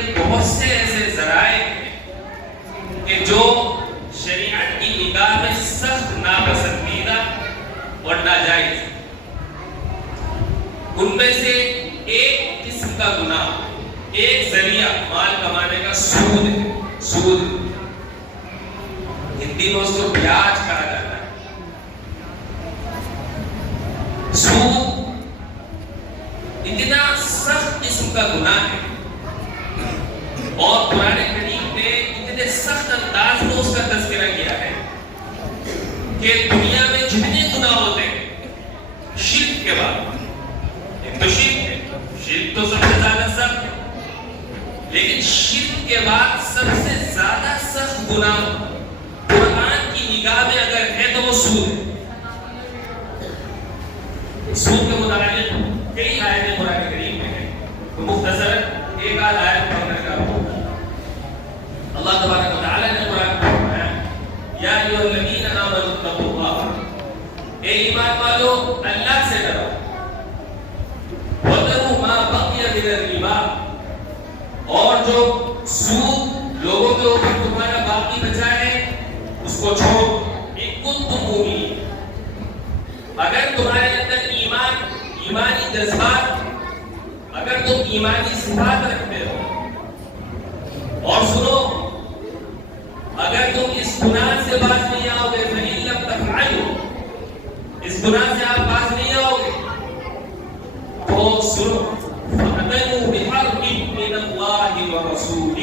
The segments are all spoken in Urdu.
کے بہت سے ایسے ذرائع ہیں کہ جو شریعت کی نگاہ میں سخت ناپسندیدہ اور ناجائز، ان میں سے ایک قسم کا گناہ، ایک ذریعہ مال کمانے کا سود ہے. سود ہندی میں اس کو بیاج کہا جاتا ہے. سود اتنا سخت قسم کا گناہ ہے اور قرآن کریم نے اتنے سخت انداز میں اس کا تذکرہ کیا ہے کہ دنیا میں جتنے گناہ ہوتے ہیں شرک کے بعد، ایک تو شرک ہے، شرک تو سب سے زیادہ سخت ہے، لیکن شرک کے بعد سب سے زیادہ سخت گناہ قرآن کی نگاہ میں اگر ہے تو وہ سود ہے. سود کے متعلق کئی آیتیں قرآن کریم میں ہیں، تو مختصر ایک آدھ آیت پڑھنا چاہتا ہوں. اللہ تبارک و تعالی نے قرآن میں فرمایا یا ایھا الذین آمنوا اتقوا اللہ، اے ایمان والو اللہ سے ڈرو، وذروا ما بقی من الربا، اور جو سود لوگوں کے اوپر تمہارا باقی بچا ہے اس کو چھوڑو. ان کنتم مؤمنین، اگر تمہارے اندر ایمانی جذبات، اگر تم ایمانی صفات رکھتے ہو، اور سنو اگر تم اس گناہ سے باز نہیں آؤ گے، فَإِن لَّمْ تَفْعَلُوا، اس گناہ سے آپ باز نہیں آؤ گے تو سنو فَأْذَنُوا بِحَرْبٍ مِّنَ اللَّهِ وَرَسُولِهِ،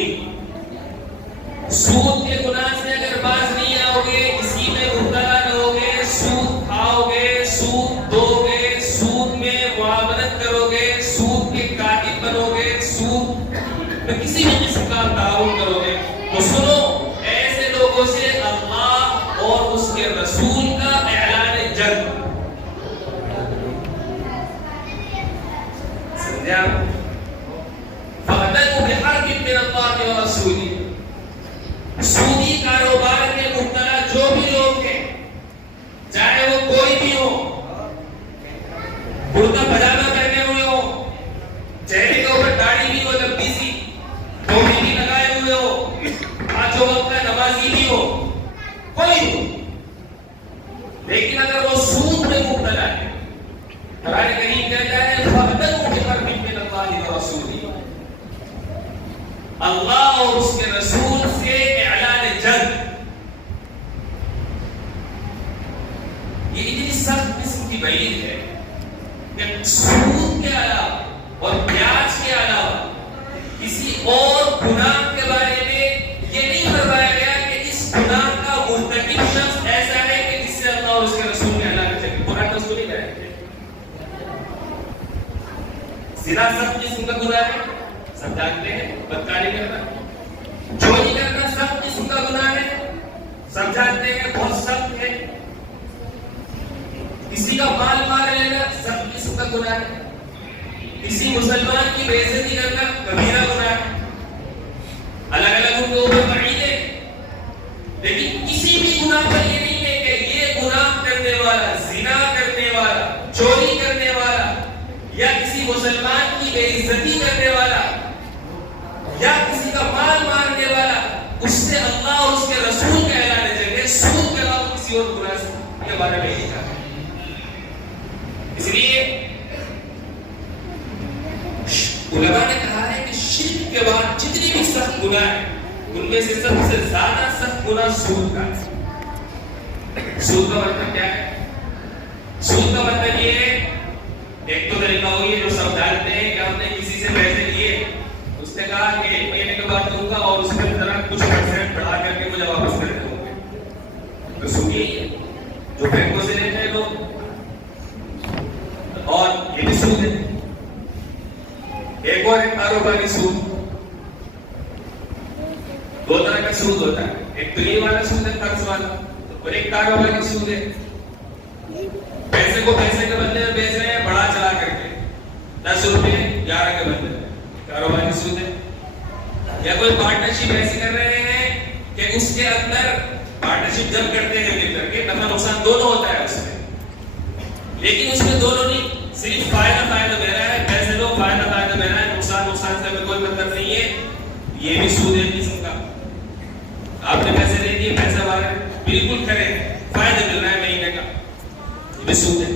سود کے گناہ سے اگر باز نہیں آؤ گے، اسی میں مبتلا نہ ہوگے، سود کھاؤ گے، سود دو گے، سود میں معاونت کرو گے، سود کے کاتب بنو گے، سود میں کسی بھی قسم کا تعاون کرو گے، تو سنو ایسے لوگوں سے اللہ اور اس کے رسول کا اعلان جنگ. سمجھا؟ فَأْذَنُوا بِحَرْبٍ مِّنَ اللَّهِ وَرَسُولِهِ، سودی کاروبار میں مبتلا جو بھی لوگ ہیں، چاہے وہ کوئی بھی ہو، کرتا پجامہ پہنے ہوئے ہو، چہرے کے اوپر داڑھی بھی ہو لمبی سی، ٹوپی بھی لگائے ہوئے ہو، پانچوں وقت کا نمازی بھی ہو، کوئی ہو، لیکن اگر وہ سود میں مبتلا ہے، قرآن کریم کہتا ہے فَأْذَنُوا بِحَرْبٍ مِّنَ اللَّهِ وَرَسُولِهِ، اللہ اور اس کے رسول سے اعلان جنگ. یہ اتنی سخت قسم کی وعید ہے کہ سود کے علاوہ اور بیاج کے علاوہ کسی اور گناہ کے بارے میں یہ نہیں فرمایا گیا کہ اس گناہ کا مرتکب شخص ایسا ہے کہ جس سے اللہ اور اس کے رسول نے اعلان جنگ. قرآن میں اس کو نہیں کہا ہے. زنا سخت قسم کا گناہ ہے، سب جانتے ہیں. بدکاری کرنا، چوری کرنا سخت قسم کا گناہ ہے، سب جانتے ہیں بہت سخت ہے. کسی کا مال مار لینا سخت قسم کا گناہ ہے. کسی مسلمان کی بے عزتی کرنا کبیرہ گناہ ہے. الگ الگ ان کے اوپر وعید ہے، لیکن کسی بھی گناہ پر یہ نہیں ہے کہ یہ گناہ کرنے والا، زنا کرنے والا، چوری کرنے والا، یا کسی مسلمان کی بے عزتی کرنے والا، یا کسی کا مال مارنے والا، اس سے اللہ اور اس کے رسول کا اعلان جنگ ہے. سود کے علاوہ کسی اور گناہ کے بارے میں نہیں کہا. اس لیے علماء نے کہا ہے کہ شرک کے بعد جتنی بھی سخت گناہ ہیں ان میں سے سب سے زیادہ سخت گناہ سود کا ہے. سود کا مطلب کیا ہے؟ سود کا مطلب یہ ہے، ایک تو طریقہ ہوئی ہے جو سب جانتے ہیں کہ ہم نے کسی سے پیسے لیے، اس نے کہا کہ 1 مہینے کے بعد دوں گا اور اس میں ذرا کچھ % بڑھا کر کے مجھے واپس کر دوں گے. تو سود یہی ہے جو بینکوں سے لیتے ہیں لوگ، اور یہ بھی سود ہے. ایک اور کاروباری سود، 2 طرح کا سود ہوتا ہے. ایک دنیا والا سود ہے، قرض والا، اور ایک کاروباری سود ہے. پیسے کو پیسے کے بدلے میں بیچ رہے ہیں بڑا چلا کر کے، 10 روپے 11 کے بدلے میں، کاروباری سود ہے. یا کوئی پارٹنرشپ ایسی کر رہے ہیں کہ اس کے اندر پارٹنرشپ جب کرتے ہیں مل کر کے نفع نقصان دونوں ہوتا ہے اس میں، لیکن اس میں دونوں نہیں، صرف فائدہ دے رہا ہے، پیسے لو فائدہ دے رہا ہے، نقصان سے ہمیں کوئی مطلب نہیں ہے. یہ بھی سود ہے قسم کا. آپ نے پیسے دے دیے, پیسہ مارے بالکل کھڑے, فائدہ مل رہا ہے مہینے کا, یہ بھی سود ہے.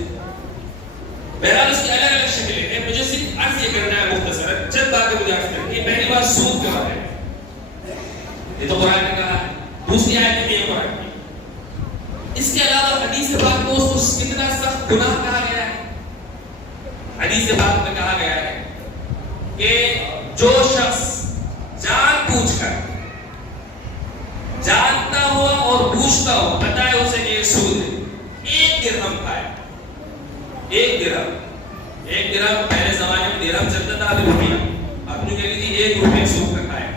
بہرحال اس کی الگ الگ شکلیں ہیں. مجھے صرف عرض یہ کرنا ہے مختصر چند باتیں مجھے عرض کرنی ہے. پہلی بات سود کے بارے میں, یہ تو قرآن نے کہا ہے, دوسری آیت میں یہ قرآن کی. اس کے علاوہ حدیث پاک میں اس کو کتنا سخت گناہ کہا گیا ہے. حدیث پاک میں کہا گیا ہے کہ جو شخص جان بوجھ کر, جانتا ہوا اور بوجھتا ہو, پتہ ہے اسے کہ یہ سود ہے, 1 درہم کھائے. 1 درہم, 1 درہم پہلے زمانے میں درہم چلتا تھا, ابھی روپیہ. آپ نے کہہ لی تھی 1 روپیہ سود کا کھائے.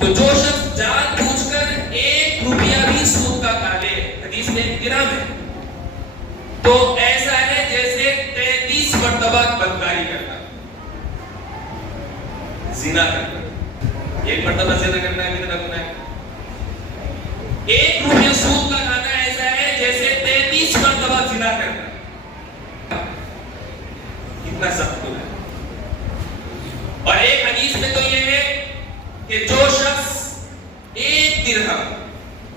تو جو شخص جان بوجھ کر 1 روپیہ بھی سود کا کھا لے, حدیث میں 1 درہم ہے, تو ایسا ہے جیسے 33 مرتبہ بدکاری کرنا, زنا کرنا. 1 مرتبہ زنا کرنا ہے, کتنا گناہ ہے. 1 روپیہ سود کا کھانا ایسا ہے جیسے 33 مرتبہ زنا کرنا. کتنا سخت گناہ ہے. اور ایک حدیث میں تو یہ ہے کہ جو شخص 1 درہم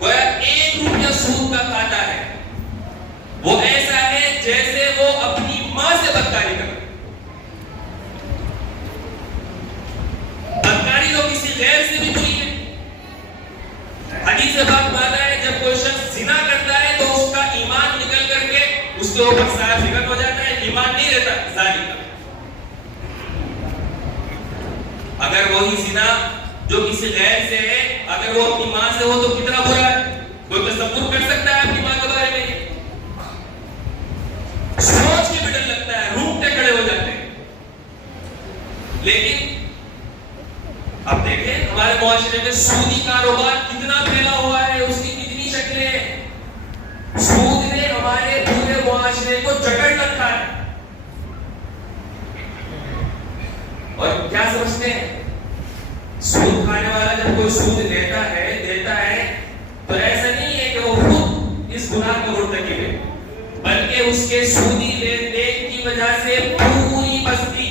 گویا 1 روپیہ سود کا کھاتا ہے, وہ ایسا ہے جیسے وہ اپنی ماں سے بدکاری کرتا. بدکاری تو کسی غیر سے بھی بری ہے. حدیث پاک میں آتا ہے جب کوئی شخص زنا کرتا ہے تو اس کا ایمان نکل کر کے اس کے اوپر سایہ فکر ہو جاتا ہے, ایمان نہیں رہتا ظالم کا. اگر وہی زنا جو کسی غیر سے ہے, اگر وہ اپنی ماں سے ہو تو کتنا برا ہے. کوئی تصور کر سکتا ہے اپنی ماں کے بارے میں؟ سوچ کے بھی ڈر لگتا ہے, روٹے کھڑے ہو جاتے ہیں. لیکن اب دیکھیں ہمارے معاشرے میں سودی کاروبار کتنا پھیلا ہوا ہے, اس کی کتنی شکلیں ہیں. سود نے ہمارے پورے معاشرے کو جکڑ رکھا ہے. اور کیا سمجھتے ہیں, سود کھانے والا جب کوئی سود دیتا ہے تو ایسا نہیں ہے کہ وہ خود اس گناہ کو مرتکب ہے, بلکہ اس کے سودی لین دین کی وجہ سے پوری بستی,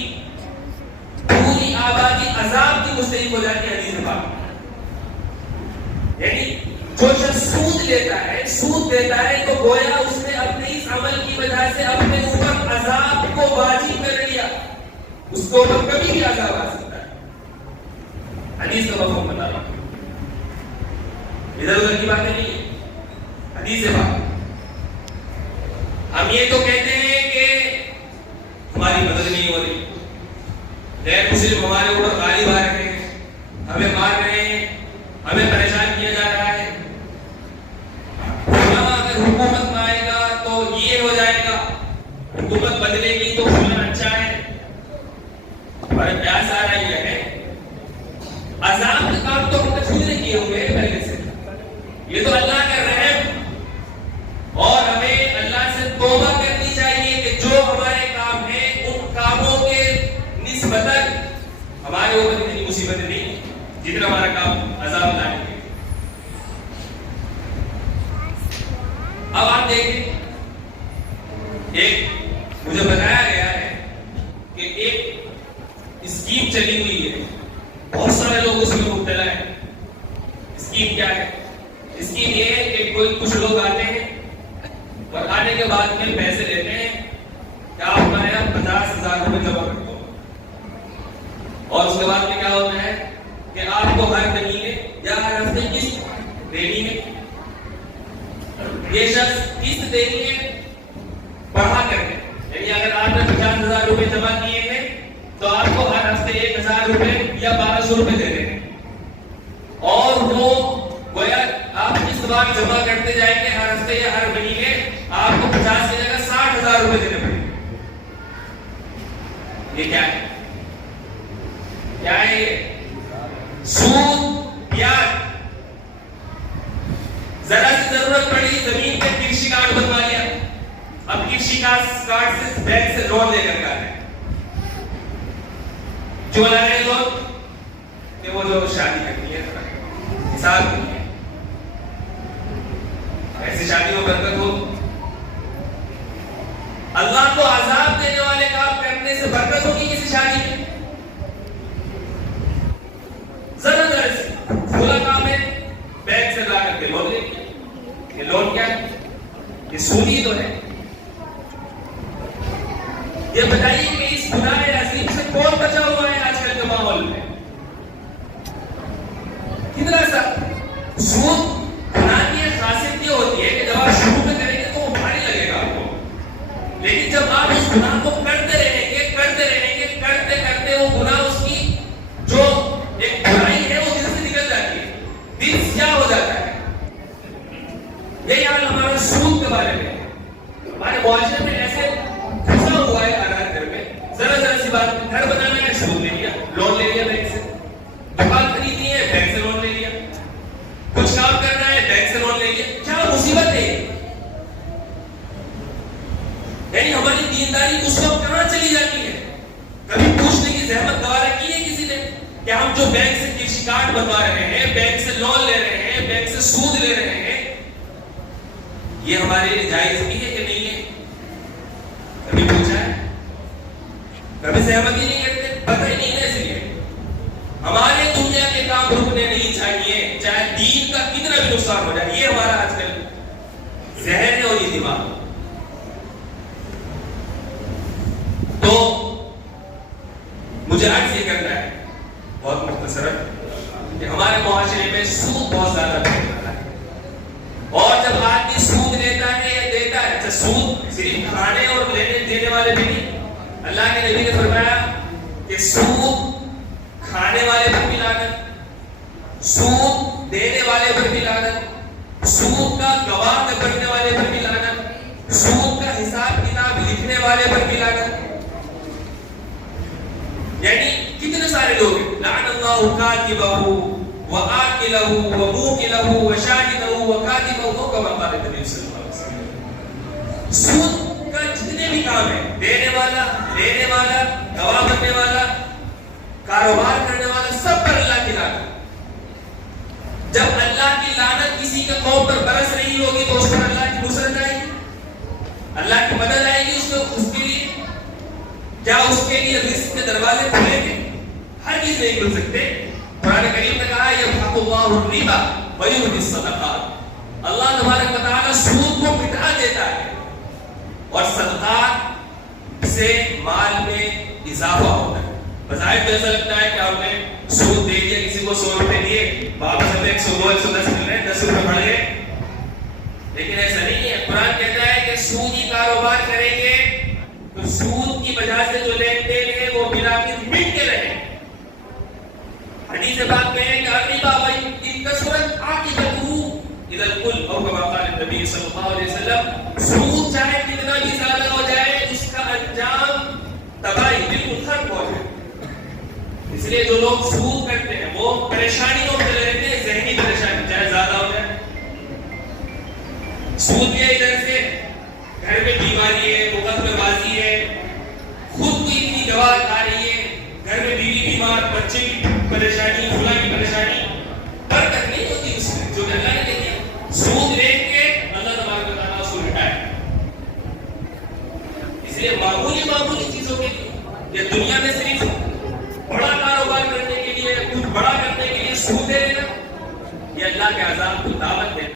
پوری آبادی عذاب کی مستحق ہو جاتی ہے. حدیث پاک یعنی جو شخص سود دیتا ہے تو گویا اس نے اپنے اس عمل کی وجہ سے اپنے اوپر عذاب کو واجب کر لیا. اس کو اوپر کبھی بھی عذاب آ سکتا ہے. حدیث کا مفہوم بتا رہا ہوں, ادھر ادھر کی باتیں نہیں ہے. حدیث پاک, ہم یہ تو کہتے ہیں کہ ہماری مدد نہیں ہو رہی, غیر مسلم ہمارے اوپر غالب آ رہے ہیں, ہمیں مار رہے ہیں, ہمیں پریشان کیا جا رہا ہے. اگر حکومت میں آئے گا تو یہ ہو جائے گا, حکومت بدلے گی تو فلان اچھا ہے. اور پیاس آ رہی ہے, عذاب کے کام تو ہم نے خود نہیں کیے ہوئے پہلے سے. یہ تو اللہ کا رحم, اور ہمیں اللہ سے توبہ کرنی چاہیے کہ جو ہمارے کام ہیں ان کاموں کے نسبتاً ہمارے اوپر اتنی مصیبتیں نہیں جتنا ہمارا کام عذاب لانے کے. اب آپ دیکھیں, ایک مجھے بتایا گیا ہے کہ ایک اسکیم چلی ہوئی ہے, بہت سارے لوگ اس میں مبتلا ہیں. اسکیم کیا ہے؟ اسکیم یہ ہے کہ کچھ لوگ آتے ہیں اور آنے کے بعد میں پیسے لیتے ہیں کہ آپ ہمارے یہاں 50,000 روپے جمع کر دو, اور اس کے بعد میں کیا ہوتا ہے کہ آپ کو ہر مہینے یا ہر ہفتے قسط دینی ہے. یہ شخص قسط دینی ہے بڑھا کر کے, یعنی اگر آپ نے 50,000 روپے جمع کیے ہیں تو آپ کو ہر ہفتے 1,000 روپے یا 1,200 روپے دے دیں, اور وہ گویا آپ اس بار جمع کرتے جائیں گے ہر ہفتے یا ہر مہینے, آپ کو 50 کی جگہ 60,000 روپے دینے پڑیں گے. یہ کیا ہے؟ کیا ہے یہ؟ سود بیاج. ذرا سی ضرورت پڑی زمین پہ کرشی کارڈ بنوا لیا, اب کرشی کارڈ سے بینک سے لون لے کر کے آ رہے ہیں. جو لا رہے لوگ کہ وہ جو شادی کرنی ہے حساب نہیں ہے, ایسی شادی میں برکت ہو. اللہ کو عذاب دینے والے کام کرنے سے برکت ہوگی کسی شادی میں؟ سودی تو ہے. یہ بتائیے کہ اس گناہ عظیم سے کون بچا ہوا ہے آج کل کے ماحول میں؟ کتنا سا سود گناہ کی خاصیت یہ ہوتی ہے کہ جب آپ شروع میں کریں گے تو وہ بھاری لگے گا آپ کو، لیکن جب آپ اس گناہ کو کرتے رہیں گے کرتے کرتے وہ گناہ اس کی جو ایک برائی ہے وہ دل سے نکل جاتی ہے، دل سیاہ ہو جاتا ہے. یہی حال ہمارا سود کے بارے میں. ہمارے معاشرے میں ایسے پھنسا ہوا ہے آرات گھر میں، ذرا سی بات، گھر بنانا ہے سود لے لیا، لون لے لیا بینک سے، دکان خریدنی ہے بینک سے لون لے لیا، کچھ کام کرنا ہے بینک سے لون لے لیا. کیا مصیبت ہے؟ یعنی ہماری دینداری اس وقت کہاں چلی جاتی ہے؟ کبھی پوچھنے کی زحمت گوارا کی ہے کسی نے کہ ہم جو بینک سے کرشی کارڈ بنوا رہے ہیں، بینک سے لون لے رہے ہیں، بینک سے سود لے رہے ہیں، یہ ہمارے لیے جائز بھی ہے کہ نہیں ہے؟ کبھی پوچھا ہے؟ کبھی سہمت ہی نہیں کرتے، پتہ ہی نہیں ہے. اس لیے ہمارے دنیا کے کام رکنے نہیں چاہیے، چاہے دین کا کتنا بھی نقصان ہو جائے. یہ ہمارا آج کل ذہن ہے اور یہ دماغ. تو مجھے عرض یہ کرنا ہے بہت مختصر کہ ہمارے معاشرے میں سود بہت زیادہ بڑھ رہا ہے، اور جب آدمی سود لیتا ہے یا دیتا ہے، اچھا سود صرف کھانے اور لینے دینے والے بھی نہیں. اللہ کے نبی نے فرمایا کہ سود کھانے والے پر بھی لعنت، سود دینے والے پر بھی لعنت، سود کا گواہ کرنے والے پر بھی لعنت، سود کا حساب کتاب لکھنے والے پر بھی لعنت. یعنی کتنے سارے لوگ ہیں. لعن اللہ کاتبہ وآکلہ وموکلہ وشاہدہ وکاتبہ، کما قال النبی صلی اللہ علیہ وسلم. سود کا جتنے بھی کام ہے، دینے والا، لینے والا، گواہ بننے والا، کاروبار کرنے والا، سب پر اللہ کی لعنت. جب اللہ کی لعنت کسی کے قوم پر برس رہی ہوگی تو اس پر اللہ کی نصرت آئے گی، اللہ کی مدد آئے گی. اس کے لیے کیا اس کے لیے رزق کے دروازے کھلیں گے؟ ہر چیز نہیں کھل سکتے. قرآن کریم نے کہا یمحق اللہ الربا ویربی الصدقات. اللہ تبارک و تعالی سود کو مٹا دیتا ہے اور صدقات سے مال میں اضافہ ہوتا ہے. بظاہر تو ایسا لگتا ہے کہ آپ نے سود دے دیا، کسی کو 100 روپے دیے، باپ سے 102 110 مل رہے ہیں، 10 روپے بڑھ گئے. لیکن ایسا نہیں ہے. قرآن کہتا ہے کہ سودی کاروبار کریں گے تو سود کی وجہ سے جو لین دین ہے وہ بلاخر مٹ کے رہے. حدیث پاک میں ہے کہ الربا وان کثرت عاقبته الى الكل، او كما قال النبی صلی اللہ علیہ وسلم، سود چاہے کتنا بھی زیادہ ہو جائے اس کا انجام تباہی، بالکل ختم ہو جائے. اس لیے جو لوگ سود کرتے ہیں وہ پریشانیوں میں رہتے ہیں، ذہنی پریشانی چاہے زیادہ ہو جائے. سود کے ادھر سے گھر میں بیماری ہے، مقدمے بازی ہے، خود کی اتنی دوا آ رہی ہے، گھر میں بیوی بیمار، بچے کی پریشانی، فلاں کی پریشانی، برکت نہیں ہوتی اس میں جو اللہ نے دیا. سود لے کے اللہ تبارک و تعالیٰ اس کو مٹائے. اس لیے معمولی چیزوں کے لیے یا دنیا میں صرف بڑا کاروبار کرنے کے لیے، کچھ بڑا کرنے کے لیے سود دے لینا، یہ اللہ کے عذاب کو دعوت ہے.